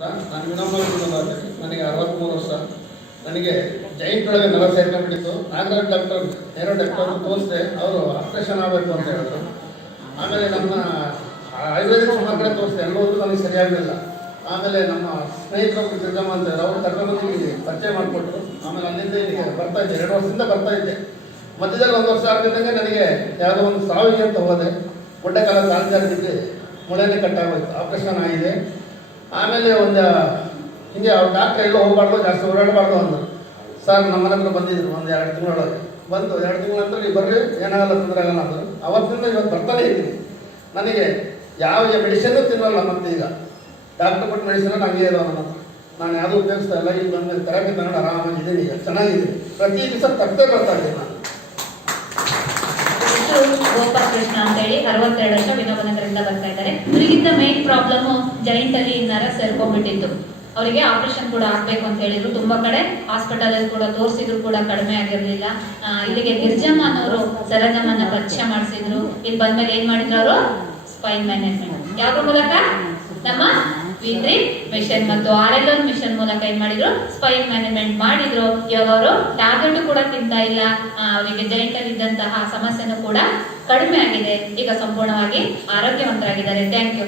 ನಾನು ವಿನಮ್ರವಾಗಿ ನನಗೆ 63 ವರ್ಷ. ನನಗೆ ಜೈಂಟ್ ಒಳಗೆ ನರ ಸೇರ್ಕೊಂಡ್ಬಿಟ್ಟಿತ್ತು. ನಾಗರಾಜ್ ಡಾಕ್ಟರ್ ತೋರಿಸಿದೆ. ಅವರು ಆಪರೇಷನ್ ಆಗಬೇಕು ಅಂತ ಹೇಳಿದ್ರು. ಆಮೇಲೆ ನಮ್ಮ ಆಯುರ್ವೇದಿಕ್ ಸುಮಾರು ಕಡೆ ತೋರಿಸಿದೆ, ಎಲ್ಲೋದ್ರೂ ನನಗೆ ಸರಿಯಾಗಲಿಲ್ಲ. ಆಮೇಲೆ ನಮ್ಮ ಸ್ನೇಹಿತರೊಬ್ಬರು ಸಿದ್ದಮ್ಮ ಅಂತ ಅವರು ಕರ್ಕೊಂಡ್ಬಂದು ಇಲ್ಲಿ ಪರಿಚಯ ಮಾಡಿಕೊಟ್ರು. ಆಮೇಲೆ ಅಲ್ಲಿಂದ ಇಲ್ಲಿಗೆ ಬರ್ತಾ ಇದ್ದೆ, 2 ವರ್ಷದಿಂದ ಬರ್ತಾ ಇದ್ದೆ. ಮಧ್ಯದಲ್ಲಿ 1 ವರ್ಷ ಆಗಿದ್ದಂಗೆ ನನಗೆ ಯಾವುದೋ ಒಂದು ಸಾವಿಗೆ ಅಂತ ಹೋದೆ. ಒಡ್ಡ ಕಾಲ ತಾಳ್ಜಾರಿದ್ದು ಮೊಳೆನೇ ಕಟ್ಟಾಗೋಯ್ತು, ಆಪರೇಷನ್ ಆಗಿದೆ. ಆಮೇಲೆ ಒಂದು ಹಿಂಗೆ ಅವ್ರು ಡಾಕ್ಟ್ರ್ ಎಲ್ಲೋ ಹೋಗಬಾರ್ದು, ಜಾಸ್ತಿ ಓಡಾಡಬಾರ್ದು ಅಂದರು. ಸರ್ ನಮ್ಮ ಮನೆ ಹತ್ರ ಬಂದಿದ್ರು 1-2 ತಿಂಗಳೊಳಗೆ. ಬಂದು 2 ತಿಂಗಳ ನಂತರ ನೀವು ಬರ್ರಿ, ಏನಾಗಲ್ಲ, ತೊಂದರೆ ಆಗಲ್ಲ ಅಂದರು. ಅವತ್ತಿಂದ ಇವತ್ತು ಬರ್ತಾನೆ ಇದ್ದೀನಿ. ನನಗೆ ಯಾವ ಮೆಡಿಸಿನ್ನು ತಿನ್ನಲ್ಲ. ಮತ್ತೆ ಈಗ ಡಾಕ್ಟರ್ ಕೊಟ್ಟು ಮೆಡಿಸಿನ್ ಹಂಗೆ ಇರೋ ನನ್ನ ಹತ್ರ. ನಾನು ಯಾವುದೂ ಉಪಯೋಗಿಸ್ತಾ ಇಲ್ಲ. ಈಗ ಬಂದು ಥೆರಪಿ ತಗೊಂಡು ಆರಾಮಾಗಿದ್ದೀನಿ, ಈಗ ಚೆನ್ನಾಗಿದ್ದೀನಿ. ಪ್ರತಿ ದಿವಸ ತಪ್ಪೇ ಬರ್ತಾ ಇದ್ದೀನಿ ನಾನು. ಗೋಪಾಲಕೃಷ್ಣ ಅಂತ ಹೇಳಿ 62 ವರ್ಷ ವಿನೋಬನಗರದಿಂದ ಬರ್ತಾ ಇದ್ದಾರೆ. ಇವರಿಗಿಂತ ಮೇನ್ ಪ್ರಾಬ್ಲಮ್ ಜೈಂಟ್ ಅಲ್ಲಿ ನರ ಸೇರ್ಕೊಂಡ್ಬಿಟ್ಟಿತ್ತು. ಅವರಿಗೆ ಆಪರೇಷನ್ ಕೂಡ ಆಗ್ಬೇಕು ಅಂತ ಹೇಳಿದ್ರು. ತುಂಬಾ ಕಡೆ ಹಾಸ್ಪಿಟಲ್ ಅಲ್ಲಿ ಕೂಡ ತೋರಿಸಿದ್ರು, ಕೂಡ ಕಡಿಮೆ ಆಗಿರ್ಲಿಲ್ಲ. ಇಲ್ಲಿಗೆ ಗಿರ್ಜಮ್ಮ ಅನ್ನೋರು ಸರಂಗಮ್ಮನ್ನ ಪರಿಚಯ ಮಾಡಿಸಿದ್ರು. ಇಲ್ಲಿ ಬಂದ್ಮೇಲೆ ಏನ್ ಮಾಡಿದ್ರು ಅವರು? ಸ್ಪೈನ್ ಮ್ಯಾನೇಜ್ಮೆಂಟ್ ಯಾವ್ದ್ರ ಮೂಲಕ? ನಮ್ಮ V3 ಮಿಷನ್ ಮತ್ತು RL1 ಮಿಷನ್ ಮೂಲಕ ಏನ್ ಮಾಡಿದ್ರು? ಸ್ಪೈನ್ ಮ್ಯಾನೇಜ್ಮೆಂಟ್ ಮಾಡಿದ್ರು. ಇವಾಗ ಅವರು ಟ್ಯಾಬ್ಲೆಟ್ ಕೂಡ ತಿಂತಾ ಇಲ್ಲ. ಅವರಿಗೆ ಜೈಂಟ್ ಅಲ್ಲಿ ಇದ್ದಂತಹ ಸಮಸ್ಯೆನೂ ಕೂಡ ಕಡಿಮೆ ಆಗಿದೆ. ಈಗ ಸಂಪೂರ್ಣವಾಗಿ ಆರೋಗ್ಯವಂತರಾಗಿದ್ದಾರೆ. Thank you.